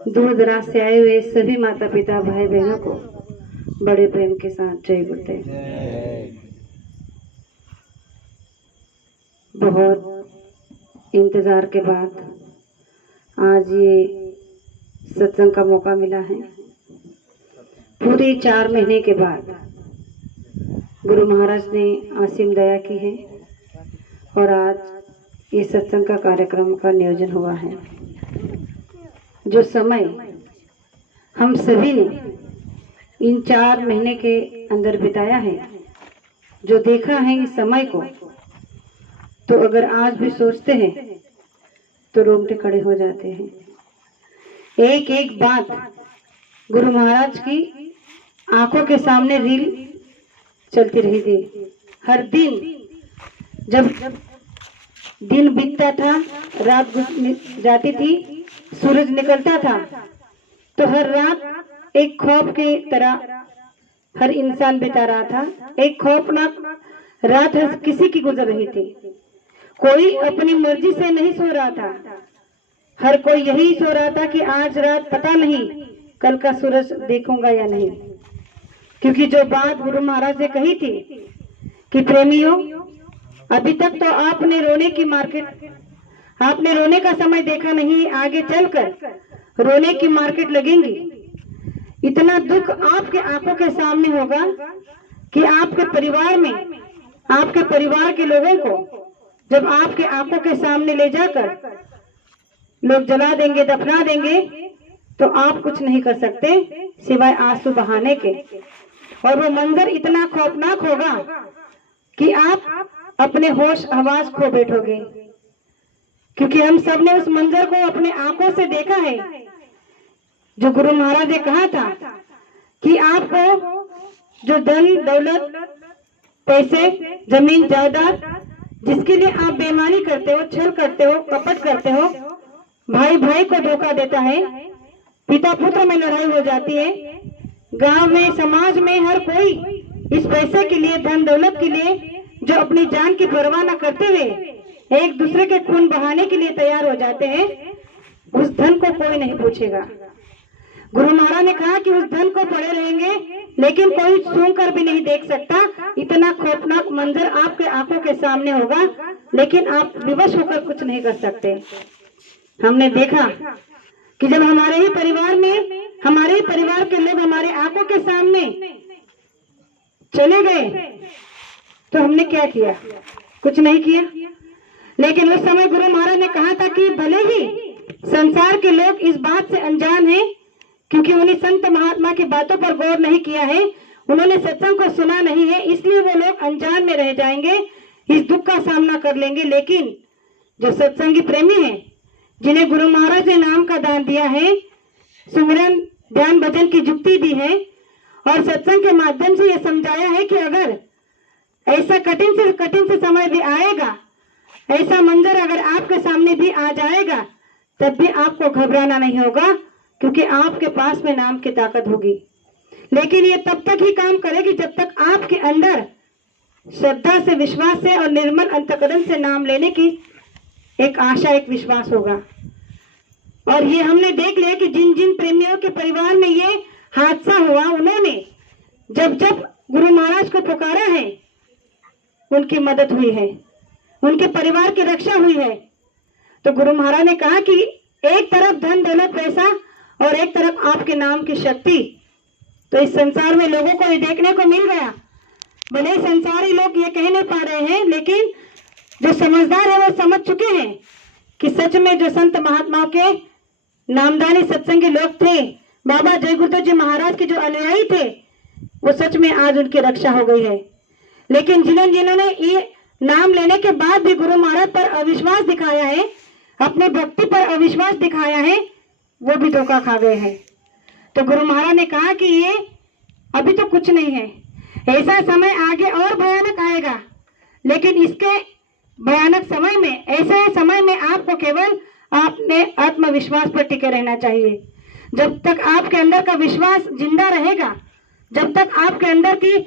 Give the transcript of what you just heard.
दूर दराज से आए हुए सभी माता पिता भाई बहनों को बड़े प्रेम के साथ जय गुरुदेव। बहुत इंतजार के बाद आज ये सत्संग का मौका मिला है। पूरे 4 महीने के बाद गुरु महाराज ने असीम दया की है और आज ये सत्संग का कार्यक्रम का नियोजन हुआ है। जो समय हम सभी ने इन 4 महीने के अंदर बिताया है, जो देखा है इस समय को, तो अगर आज भी सोचते हैं तो रोंगटे खड़े हो जाते हैं। एक एक बात गुरु महाराज की आंखों के सामने रील चलती रही थी। हर दिन जब दिन बीतता था, रात जाती थी, सूरज निकलता था, तो हर रात एक खौफ की तरह हर इंसान बिता रहा था। एक खौफनाक रात किसी की गुजर रही थी। कोई अपनी मर्जी से नहीं सो रहा था, हर कोई यही सो रहा था कि आज रात पता नहीं कल का सूरज देखूंगा या नहीं। क्योंकि जो बात गुरु महाराज ने कही थी कि प्रेमियों, अभी तक तो आपने रोने का समय देखा नहीं, आगे चलकर रोने की मार्केट लगेंगी। इतना दुख आपके आंखों के सामने होगा कि आपके परिवार के लोगों को जब आपके आंखों के सामने ले जाकर लोग जला देंगे, दफना देंगे, तो आप कुछ नहीं कर सकते सिवाय आंसू बहाने के। और वो मंजर इतना खौफनाक होगा कि आप अपने होश हवास खो बैठोगे। क्योंकि हम सब ने उस मंजर को अपने आंखों से देखा है। जो गुरु महाराज ने कहा था कि आपको जो धन दौलत, पैसे, जमीन जायदाद, जिसके लिए आप बेईमानी करते हो, छल करते हो, कपट करते हो, भाई भाई को धोखा देता है, पिता पुत्र में लड़ाई हो जाती है, गांव में, समाज में हर कोई इस पैसे के लिए, धन दौलत के लिए, जो अपनी जान की परवाह न करते हुए एक दूसरे के खून बहाने के लिए तैयार हो जाते हैं, उस धन को कोई नहीं पूछेगा। गुरु महाराज ने कहा कि उस धन को पड़े रहेंगे, लेकिन कोई सूंघ कर भी नहीं देख सकता। इतना खौफनाक मंजर आपके आंखों के सामने होगा, लेकिन आप विवश होकर कुछ नहीं कर सकते। हमने देखा कि जब हमारे ही परिवार के लोग हमारे आंखों के सामने चले गए, तो हमने क्या किया? कुछ नहीं किया। लेकिन उस समय गुरु महाराज ने कहा था कि भले ही संसार के लोग इस बात से अनजान हैं, क्योंकि उन्हें संत महात्मा की बातों पर गौर नहीं किया है, उन्होंने सत्संग को सुना नहीं है, इसलिए वो लोग अनजान में रह जाएंगे, इस दुख का सामना कर लेंगे। लेकिन जो सत्संगी प्रेमी हैं, जिन्हें गुरु महाराज ने नाम का दान दिया है, सुमिरन ध्यान भजन की जुक्ति दी है और सत्संग के माध्यम से यह समझाया है कि अगर ऐसा कठिन से समय भी आएगा, ऐसा मंजर अगर आपके सामने भी आ जाएगा, तब भी आपको घबराना नहीं होगा, क्योंकि आपके पास में नाम की ताकत होगी। लेकिन ये तब तक ही काम करेगी जब तक आपके अंदर श्रद्धा से, विश्वास से और निर्मल अंतःकरण से नाम लेने की एक आशा, एक विश्वास होगा। और ये हमने देख लिया कि जिन जिन प्रेमियों के परिवार में ये हादसा हुआ, उन्होंने जब जब गुरु महाराज को पुकारा है, उनकी मदद हुई है, उनके परिवार की रक्षा हुई है। तो गुरु महाराज ने कहा कि एक तरफ धन दौलत पैसा और एक तरफ आपके नाम की शक्ति, तो इस संसार में लोगों को ये देखने को मिल गया। भले संसारी लोग ये कह नहीं पा रहे हैं, लेकिन जो समझदार है वो समझ चुके हैं कि सच में जो संत महात्माओं के नामदानी सत्संगी लोग थे, बाबा जय गुरुदेव जी महाराज के जो अनुयायी थे, वो सच में आज उनकी रक्षा हो गई है। लेकिन जिन्होंने ये नाम लेने के बाद भी गुरु महाराज पर अविश्वास दिखाया है, अपने भक्ति पर अविश्वास दिखाया है, वो भी धोखा खा गए हैं। तो गुरु महाराज ने कहा कि ये अभी तो कुछ नहीं है, ऐसा समय आगे और भयानक आएगा, लेकिन इसके भयानक समय में, ऐसे समय में आपको केवल अपने आत्मविश्वास पर टिके रहना चाहिए। जब तक आपके अंदर का विश्वास जिंदा रहेगा, जब तक आपके अंदर की